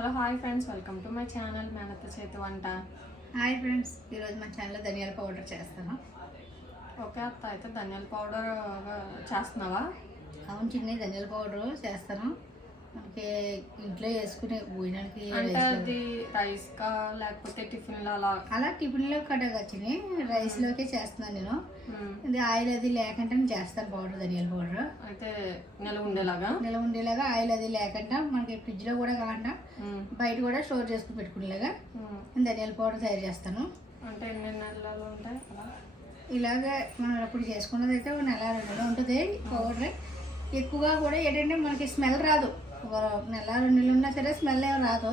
Hello hi friends welcome to my channel మేనత్త చేతి వంట. హాయ్ ఫ్రెండ్స్ ఈరోజు మన ఛానల్లో ధనియాల పౌడర్ చేస్తాను. ఓకే అత్త అయితే ధనియాల పౌడర్ చేస్తున్నావా? అవును చిన్న ధనియాల పౌడర్ చేస్తాను. మనకి ఇంట్లో వేసుకునే భోజనానికి అంటే. అది రైస్ కా లేకపోతే టిఫిన్లో అలా అలా టిఫిన్లో కట్టగచ్చుని రైస్లోకే చేస్తున్నాను నేను. ఇది ఆయిల్ అది లేకుండా చేస్తాను పౌడర్ ధనియాల పౌడర్ అయితే నిలవ ఉండేలాగా నిల్వ ఉండేలాగా ఆయిల్ అది లేకుండా మనకి ఫ్రిడ్జ్లో కూడా కాకుండా. బయట కూడా స్టోర్ చేసుకుని పెట్టుకునేలాగా ధనియాల పౌడర్ తయారు చేస్తాను అంటే ఎన్ని నెలలు ఉంటాయి? ఇలాగే మనం అప్పుడు చేసుకున్నది అయితే నెల రెండు నెలలు ఉంటుంది పౌడర్ ఎక్కువగా కూడా ఏంటంటే మనకి స్మెల్ రాదు ఒక నెల రెండు నెలలు ఉన్నా సరే స్మెల్ ఏం రాదు.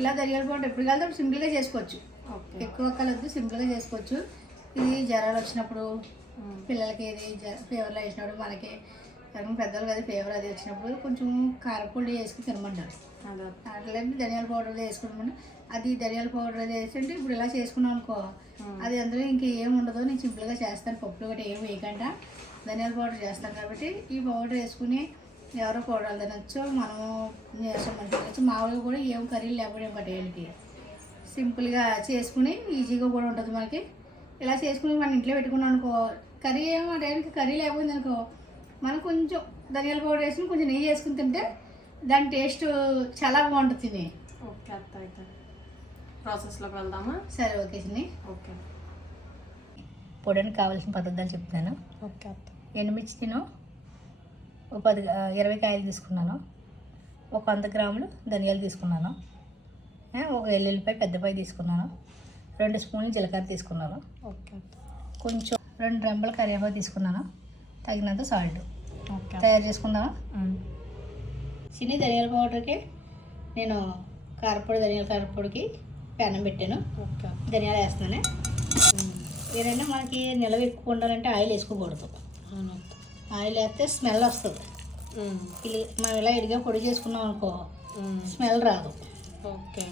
ఇలా ధనియాల పౌడర్ ఎప్పుడు కలితే సింపుల్గా చేసుకోవచ్చు. ఎక్కువ కలద్దు సింపుల్గా చేసుకోవచ్చు. ఇది జ్వరాలు వచ్చినప్పుడు. పిల్లలకి ఇది ఫీవర్లో వేసినప్పుడు మనకి పెద్దలు కదా ఫీవర్ అది వచ్చినప్పుడు కొంచెం కారపొడి వేసుకుని తినమంటారు. అట్లా ధనియాల పౌడర్ వేసుకున్నాం అది ధనియాల పౌడర్ అది వేస్తుంటే ఇప్పుడు ఇలా చేసుకున్నాం అనుకో. అది అందులో ఇంకేం ఏం ఉండదు. నేను సింపుల్గా చేస్తాను. పప్పులు గట్రా ఏం వేయకుండా ధనియాల పౌడర్ చేస్తాను కాబట్టి ఈ పౌడర్ వేసుకుని ఎవరో పౌడర్లు తినచ్చు మనము నీరసం తినచ్చు. మామూలుగా కూడా ఏం కర్రీలు లేకపోతే పట్టేయాలకి సింపుల్గా చేసుకుని ఈజీగా కూడా ఉంటుంది మనకి. ఇలా చేసుకుని మన ఇంట్లో పెట్టుకున్నాం అనుకో కర్రీ ఏమో ఆ టైంకి కర్రీ లేకపోయింది అనుకో మనం కొంచెం ధనియాల పౌడర్ వేసుకుని కొంచెం నెయ్యి వేసుకుని తింటే దాని టేస్ట్ చాలా బాగుంటుంది తిని. ఓకే అత్త అయితే ప్రాసెస్లోకి వెళ్దామా? సరే ఓకే చిన్ని ఓకే. పొడికి కావాల్సిన పదార్థాలు చెప్తాను. ఓకే అత్త. ఎండుమిర్చి తిను. పది ఆ, ఇరవై కాయలు తీసుకున్నాను. ఒక వంద గ్రాములు ధనియాలు తీసుకున్నాను. ఒక ఎల్లుల్లిపాయ పెద్దపాయ తీసుకున్నాను. రెండు స్పూన్లు జీలకర్ర తీసుకున్నాను. ఓకే కొంచెం రెండు రెంబల కరివేపాకు తీసుకున్నాను. తగినంత సాల్ట్. తయారు చేసుకుందామా. చిన్న ధనియాల పౌడర్కి నేను కారపొడి ధనియాల కారపొడికి పెనం పెట్టాను. ధనియాలు వేస్తున్నాను. మ్మ్. ఏదైనా మనకి నిలవ ఎక్కువ ఉండాలంటే ఆయిల్ వేసుకోకూడదు. ఆయిల్ వేస్తే స్మెల్ వస్తుంది. ఇది మనం ఇలా ఇడిగా పొడి చేసుకున్నాం అనుకో. స్మెల్ రాదు. ఓకే.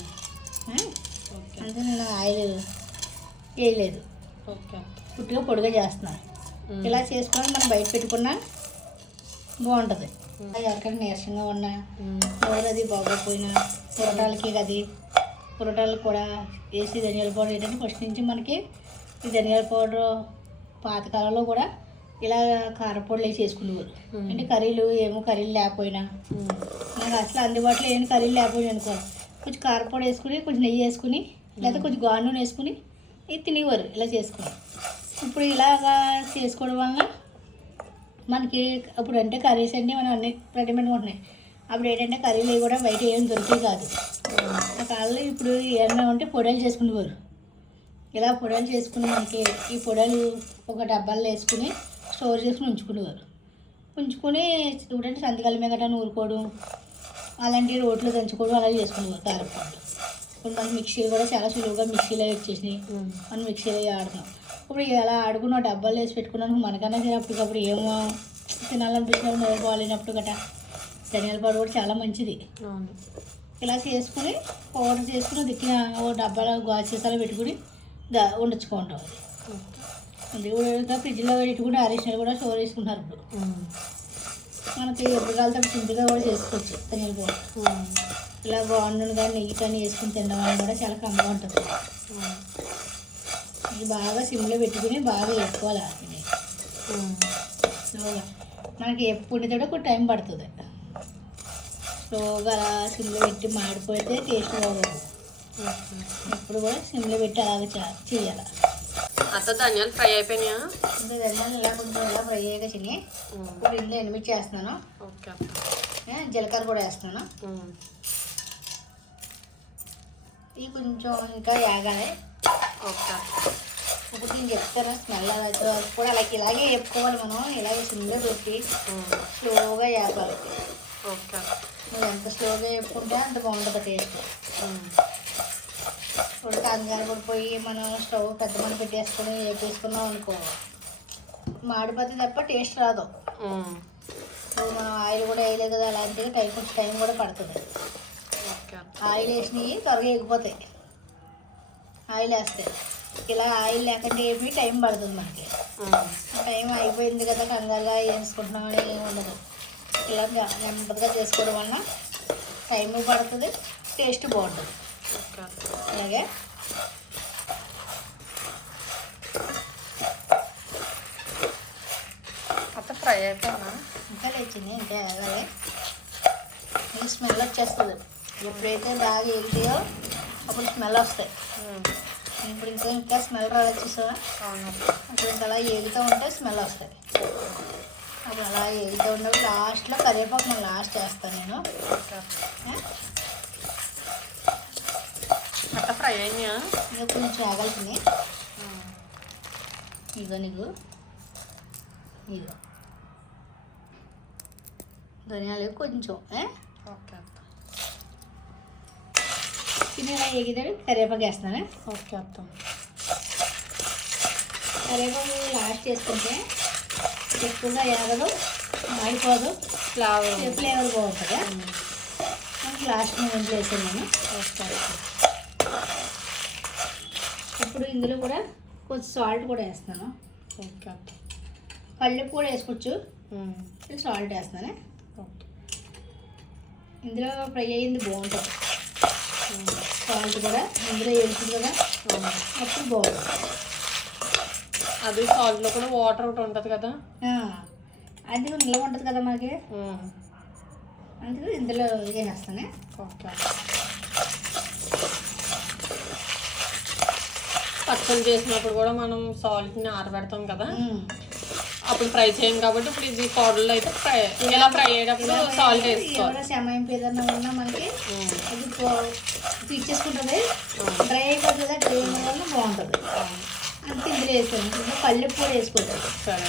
అందుకే నేను ఆయిల్ వేయలేదు. ఓకే. పుట్టిగా పొడిగా చేస్తున్నాను. ఇలా చేసుకొని మనం బయట పెట్టుకున్నా బాగుంటుంది. ఎవరికైనా నీరసంగా ఉన్నా. నోరు అది బాగోకపోయినా పురటాలకి అది పురటాలకు కూడా వేసి ధనియాల పౌడర్ ఏంటంటే ఫస్ట్ నుంచి మనకి ఈ ధనియాల పౌడర్ పాతకాలంలో కూడా ఇలా కారపొడులు వేసి. అంటే కర్రీలు ఏమో కర్రీలు లేకపోయినా. నాకు అసలు అందుబాటులో ఏం కర్రీలు లేకపోయింది అనుకో కొంచెం కారపొడి వేసుకుని కొంచెం నెయ్యి వేసుకుని లేదా కొంచెం గాను వేసుకుని ఇది తినేవారు ఇలా చేసుకుని. ఇప్పుడు ఇలాగా చేసుకోవడం వలన మనకి అప్పుడు అంటే కర్రీస్ అన్నీ మనం అన్ని రెడీమేడ్గా ఉంటున్నాయి. అప్పుడు ఏంటంటే కర్రీలు కూడా బయట ఏం దొరికేవి కాదు. ఆ కాలంలో ఇప్పుడు ఏమన్నా ఉంటే పొడలు చేసుకునేవారు. ఇలా పొడలు చేసుకుని మనకి ఈ పొడలు ఒక డబ్బాల్లో వేసుకుని స్టోర్ చేసుకుని ఉంచుకునేవారు ఉంచుకొని చూడండి సంతకాల మీద గట్రా నూరుకోవడం అలాంటి రోట్లో దంచుకోవడం అలా చేసుకునేవారు కారపొడి ఇప్పుడు మనకి మిక్సీలు కూడా చాలా సులువుగా మిక్సీలో వచ్చేసినాయి. మనం మిక్సీలో ఆడుతున్నాం ఇప్పుడు ఎలా ఆడుకున్న డబ్బాలు వేసి పెట్టుకున్నాను మనకన్నా సరే అప్పటికప్పుడు ఏమో తినాలనిపించినప్పుడు నోరు బాగాలేనప్పుడు గట్రా ధనియాల పౌడర్ కూడా చాలా మంచిది. ఇలా చేసుకుని పౌడర్ చేసుకుని దిక్కిన ఓ డబ్బాలో గాజు సీసాలో పెట్టుకుని దా ఉండొచ్చుకుంటాం అది. ఇది కూడా ఫ్రిడ్జ్లో పెట్టుకుంటే అరిసినవి కూడా స్టోర్ చేసుకుంటారు ఇప్పుడు. మనకి ఎప్పుడు కాలితే సింపుల్గా కూడా చేసుకోవచ్చు ధనియాల ఇలా బాగుండు కానీ నెయ్యి కానీ వేసుకుని తినడం వల్ల కూడా చాలా కమ్మగా ఉంటుంది. ఇది బాగా సిమ్లో పెట్టుకుని బాగా వేసుకోవాలి స్లోగా. మనకి ఎప్పుడు వండితే కూడా టైం పడుతుంది. స్లోగా అలా సిమ్లో పెట్టి మాడిపోతే టేస్ట్ బాగోదు. ఎప్పుడు కూడా సిమ్లో పెట్టి అలాగే చేయాలి. అత్త ధనియాలు ఫ్రై అయిపోయినాయా? ఇంకా ధనియాలు ఇలా కొంచెం ఇలా ఫ్రై అయ్యాక మ్మ్. ఇప్పుడు ఇందులో ఎనిమిది చేస్తున్నాను. ఓకే జీలకర్ర కూడా వేస్తున్నాను. ఇవి కొంచెం ఇంకా యాగాలి. ఓకే ఇప్పుడు నేను చెప్తాను స్మెల్ కూడా అలాగే ఇలాగే చెప్పుకోవాలి మనం ఇలాగే సిమ్లో పెట్టి. స్లోగా వేపాలి ఓకే నువ్వు ఎంత స్లోగా వేపుకుంటే అంత బాగుంటుంది టేస్ట్. కంగారు పడిపోయి మనం స్టవ్ పెద్ద మంది పెట్టేసుకొని వేపేసుకున్నాం అనుకో మాడిపోతే తప్ప టేస్ట్ రాదు. మనం ఆయిల్ కూడా వేయలేదు కదా అలాంటివి టైం కొంచెం టైం కూడా పడుతుంది. ఆయిల్ వేసినవి త్వరగా ఎగిపోతాయి ఆయిల్ వేస్తే. ఇలా ఆయిల్ లేకుండా ఏమి టైం పడుతుంది మనకి. టైం అయిపోయింది కదా కంగారుగా వేసుకుంటున్నామని ఏమి ఉండదు. ఇలా నెమ్మదిగా చేసుకోవడం వలన టైం పడుతుంది టేస్ట్ బాగుంటుంది. అలాగే? అత్త ఫ్రై అయిపోయినా ఇంకా లేచింది ఇంకా అలాగే ఈ స్మెల్ వచ్చేస్తుంది. ఎప్పుడైతే బాగా ఎగిటాయో అప్పుడు స్మెల్ వస్తాయి. ఇప్పుడు ఇంకా ఇంకా స్మెల్ రాలేదు చూసావా? అవును. అప్పుడు ఇంకా అలా ఏగుతూ ఉంటే స్మెల్ వస్తాయి. అప్పుడు అలా ఏగుతూ ఉన్నప్పుడు లాస్ట్లో కరివేపాకు నేను లాస్ట్ చేస్తాను నేను ఓకే అత్త ఆ? అత్త ఫ్రై అయినాయా ఇంకా కొంచెం ఆగలుతుంది ఇగో నీకు. ఇగో ధనియాలు కొంచెం? ఓకే ఇది ఇలా ఎగిదాడు కరివేపాకు వేస్తున్నాను ఓకే అత్త. కరివేపాకు లాస్ట్ చేసుకుంటే ఎక్కువగా ఎగదు మాడిపోదు. ఫ్లవర్ ఫ్లేవర్ బాగుంటుంది లాస్ట్ మూమెంట్ వేసాను నేను ఓకే ఇప్పుడు ఇందులో కూడా కొంచెం సాల్ట్ కూడా వేస్తున్నాను. ఓకే అత్త పళ్ళెపు కూడా వేసుకోవచ్చు. సాల్ట్ వేస్తున్నాను. ఓకే. ఇందులో ఫ్రై అయ్యింది బాగుంటుంది. సాల్ట్ కూడా ఇందులో వేస్తుంది కదా. అప్పుడు బాగుంటుంది. అది సాల్ట్లో కూడా వాటర్ ఒకటి ఉంటుంది కదా. అది నిల్వ ఉంటుంది కదా మనకి అందుకే ఇందులో వేసేస్తాను. ఓకే పచ్చళ్ళు చేసినప్పుడు కూడా మనం సాల్ట్ని ఆరబెడతాం కదా. అప్పుడు ఫ్రై చేయం కాబట్టి ఇప్పుడు ఇది పౌడర్లో అయితే ఫ్రై ఇలా ఫ్రై అయ్యేటప్పుడు సాల్ట్ వేసుకోవాలి. సమయం ఏదన్నా ఉన్నా మనకి ఉమ్. అది తీసేసుకుంటుంది డ్రై అయిపోతుంది కదా డ్రై అయిన వల్ల బాగుంటుంది. అంతే ఇందులో వేసుకోండి. ఇంకా పల్లెపు కూడా వేసుకుంటారు సరే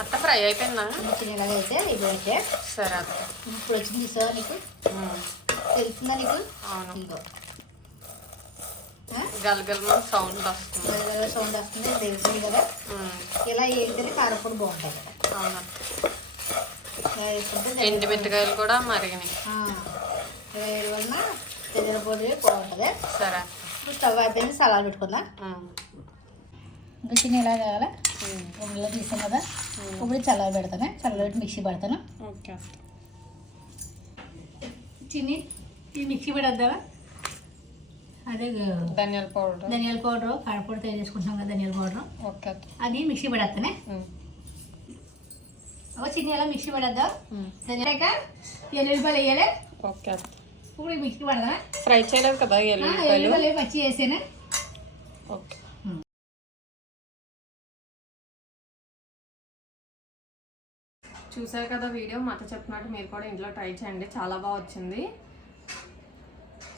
అత్త ఫ్రై అయిపోయిందా? చిన్నగా అయితే ఇవ్వైతే సరే ఇప్పుడు వచ్చింది చూసావా నీకు. తెలుస్తుందా నీకు? ఇంకో. గలగల సౌండ్ వస్తుంది. సౌండ్ వస్తుంది తెలుస్తుంది కదా. ఇలా వేస్తేనే కారపొడి బాగుంటుంది. అవును. ఎండు మిరపకాయలు కూడా మరిగినాయి. ఇలా వేయడం వలన తెల్ల పొడి బాగుంటుంది. సరే. స్టవ్ అయిపోయింది సలాడ్ పెట్టుకుందాం. చిన్న ఇలా కావాలా? ఉమ్. ఇలా తీసాం కదా? ఇప్పుడు చల్లవ పెడతాను? చల్లవ పెట్టి మిక్సీ పెడతాను? ఓకే. చిన్ని ఈ మిక్సీ పెడద్దామా? అదే ధనియాల పౌడర్. ధనియాల పౌడర్ కారపొడి తయారు చేసుకుంటున్నాం కదా ధనియాల పౌడర్. ఓకే. అది మిక్సీ పెడతానే ఉమ్. ఒక చిన్న ఇలా మిక్సీ పెడద్దాం. ధనియాక ఎల్లుల్లిపాయలు వేయాలి. ఓకే. ఇప్పుడు మిక్సీ పెడదాం ఫ్రై చేయలేదు కదా ఎల్లుల్లిపాయలు? ఎల్లుల్లిపాయలు పచ్చి వేసాను ఓకే. చూసారు కదా వీడియో మత చెప్పినట్టు మీరు కూడా ఇంట్లో ట్రై చేయండి. చాలా బాగా వచ్చింది.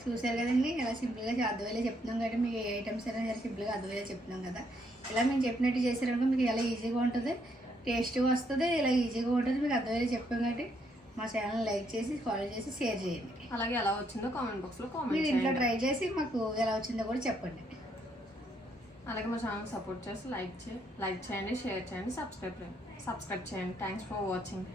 చూసారు కదండి ఇలా సింపుల్గా అర్థమయ్యేలా చెప్తున్నాం కాబట్టి మీకు ఏ ఐటమ్స్ అయినా సరే సింపుల్గా అర్థమయ్యేలా చెప్తున్నాం కదా. ఇలా మేము చెప్పినట్టు చేసారనుకో మీకు ఎలా ఈజీగా ఉంటుంది టేస్ట్ వస్తుంది ఇలా ఈజీగా ఉంటుంది మీకు అర్థమయ్యేలా చెప్పాం కాబట్టి మా ఛానల్ లైక్ చేసి ఫాలో చేసి షేర్ చేయండి. అలాగే ఎలా వచ్చిందో కామెంట్ బాక్స్లో కామెంట్ మీరు ఇంట్లో చేయండి. ట్రై చేసి మాకు ఎలా వచ్చిందో కూడా చెప్పండి. అలాగే మా ఛానల్ సపోర్ట్ చేసి లైక్ చే లైక్ చేయండి షేర్ చేయండి సబ్స్క్రైబ్ సబ్స్క్రైబ్ చేయండి. Thanks for watching